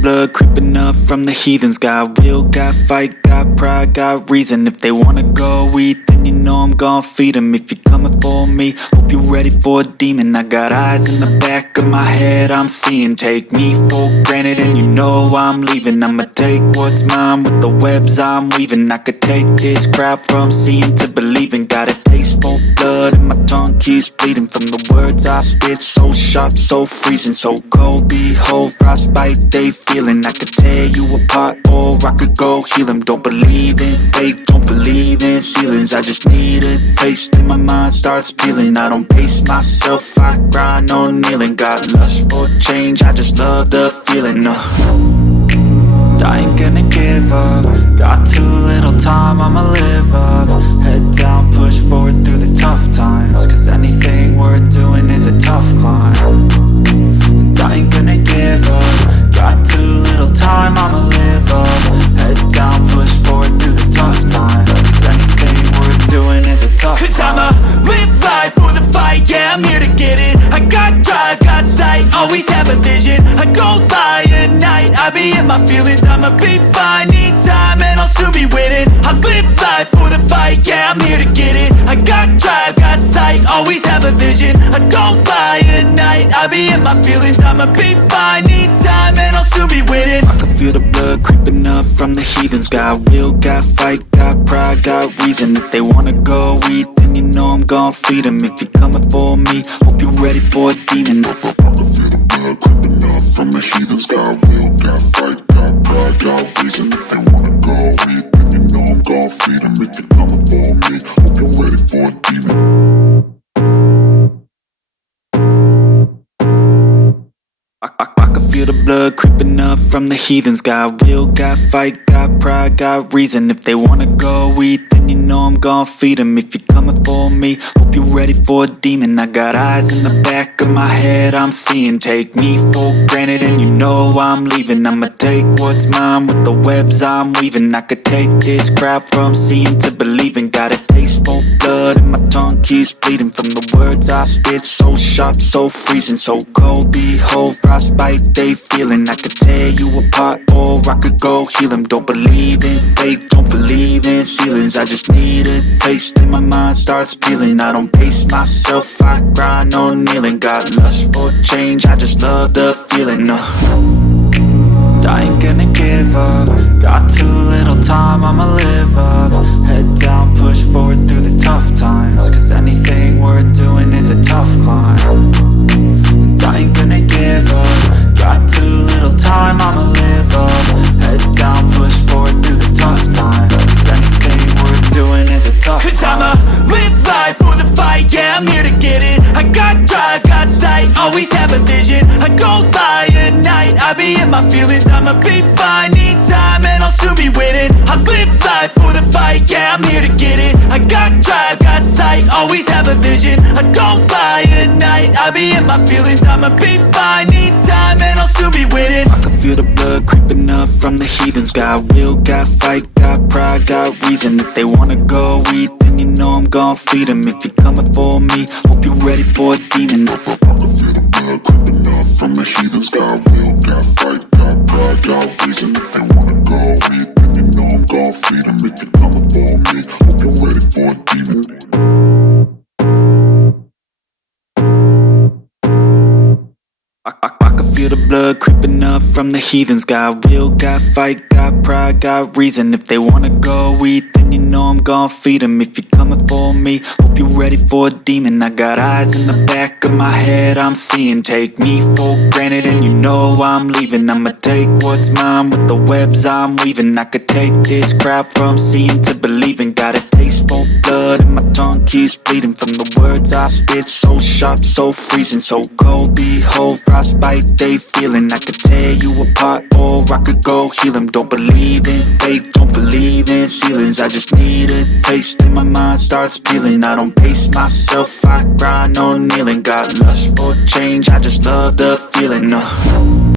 blood creeping up from the heathens. Got will, got fight, got pride, got reason. If they wanna go eat, then you know I'm gon' feed them. If you're coming for me, hope you're ready for a demon. I got eyes in the back of my head, I'm seeing. Take me for granted and you know I'm leaving. I'ma take what's mine with the webs I'm weaving. I could take this crowd from seeing to believing. Got a taste for blood and my tongue keeps bleeding from the words I spit. So sharp, so freezing, so cold. Behold, frostbite they feeling. I could tear you apart or I could go heal them. Don't believe in fate, don't believe in ceilings. I just need a taste and my mind starts peeling. I don't pace myself, I grind on kneeling. Got lust for change, I just love the feeling. I ain't gonna give up. Got too little time, I'ma live up. Head down, push forward through the tough times. Cause anything worth doing is a tough climb. And I ain't gonna give up. Got too little time, I'ma live up. Head down, push forward through the tough times. Cause anything worth doing is a tough climb. Cause I'ma live life for the fight, yeah, I'm here to get it. I got drive, got sight, always have a vision. I don't lie at night, I be in my feelings. I'ma be fine, need time and I'll soon be winning. I live life for the fight, yeah, I'm here to get it. I got drive, got sight, always have a vision. I don't lie at night, I be in my feelings. I'ma be fine, need time and I'll soon be winning. I can feel the blood creeping up from the heathens. Got will, got fight, got pride, got reason. If they wanna go eat, then you know I'm gon' feed them. If you're coming for me, hope you're ready for a demon. I can feel the blood creeping up from the heathens. Got will, got fight, got pride, got reason. If they wanna go eat, then you know I'm gon' feed them. If you're coming for me, hope you're ready for a demon. I can feel the blood creeping up from the heathens. Got will, got fight, got pride, got reason. If they wanna go eat, then you know I'm gon' feed them. If you're coming for me, hope you're ready for a demon. I got eyes in the back of my head, I'm seeing. Take me for granted and you know I'm leaving. I'ma take what's mine with the webs I'm weaving. I could take this crowd from seeing to believing. Got a taste for blood and my tongue keeps bleeding from the words I spit. So sharp, so freezing, so cold. Behold, frostbite they feeling. I could tear you apart or I could go heal them. Don't believe in fate, don't believe in ceilings. I just need a taste and my mind starts peeling. I don't pace myself, I grind on kneeling. Got lust for change, I just love the feeling. I ain't gonna give up. Got too little time, I'ma live up. Head down, push forward through the tough times. Cause anything worth doing is a tough climb. And I ain't gonna give up. Got too little time, I'ma live up. Head down, push forward through the tough times. Cause anything worth doing is a tough climb. Cause I'ma live life for the fight, yeah, I'm here to get it. I got drive, got sight, always have a vision. I don't lie at night, I be in my feelings. I'ma be fine, need time and I'll soon be winning. I live life for the fight, yeah, I'm here to get it. I got drive, got sight, always have a vision. I don't lie at night, I be in my feelings. I'ma be fine, need time and I'll soon be winning. I can feel the blood creeping up from the heathens. Got will, got fight, got pride, got reason. If they wanna go eat, then you know I'm gon' feed them. If you're coming for me, hope you're ready for a demon. I can feel the blood creeping up from the heathens. Got will, got fight, got pride, got reason. If they wanna go eat, then you know I'm gon' feed them. If you're coming for me, hope you're ready for a demon. I can feel the blood creeping up from the heathens. Got will, got fight, got pride, got reason. If they wanna go eat, then you know I'm gon' feed them. If you're coming for me, hope you're ready for a demon. I got eyes in the back of my head, I'm seeing. Take me for granted and you know I'm leaving. I'ma take what's mine with the webs I'm weaving. I could take this crowd from seeing to believing. Got a taste for blood and my tongue keeps bleeding from the words I spit. So sharp, so freezing, so cold. Behold, frostbite they feeling. I could tear you apart or I could go heal them. Don't believe in fate, don't believe in ceilings. I just need a taste and my mind starts peeling. I don't pace myself, I grind on kneeling. Got lust for change, I just love the feeling.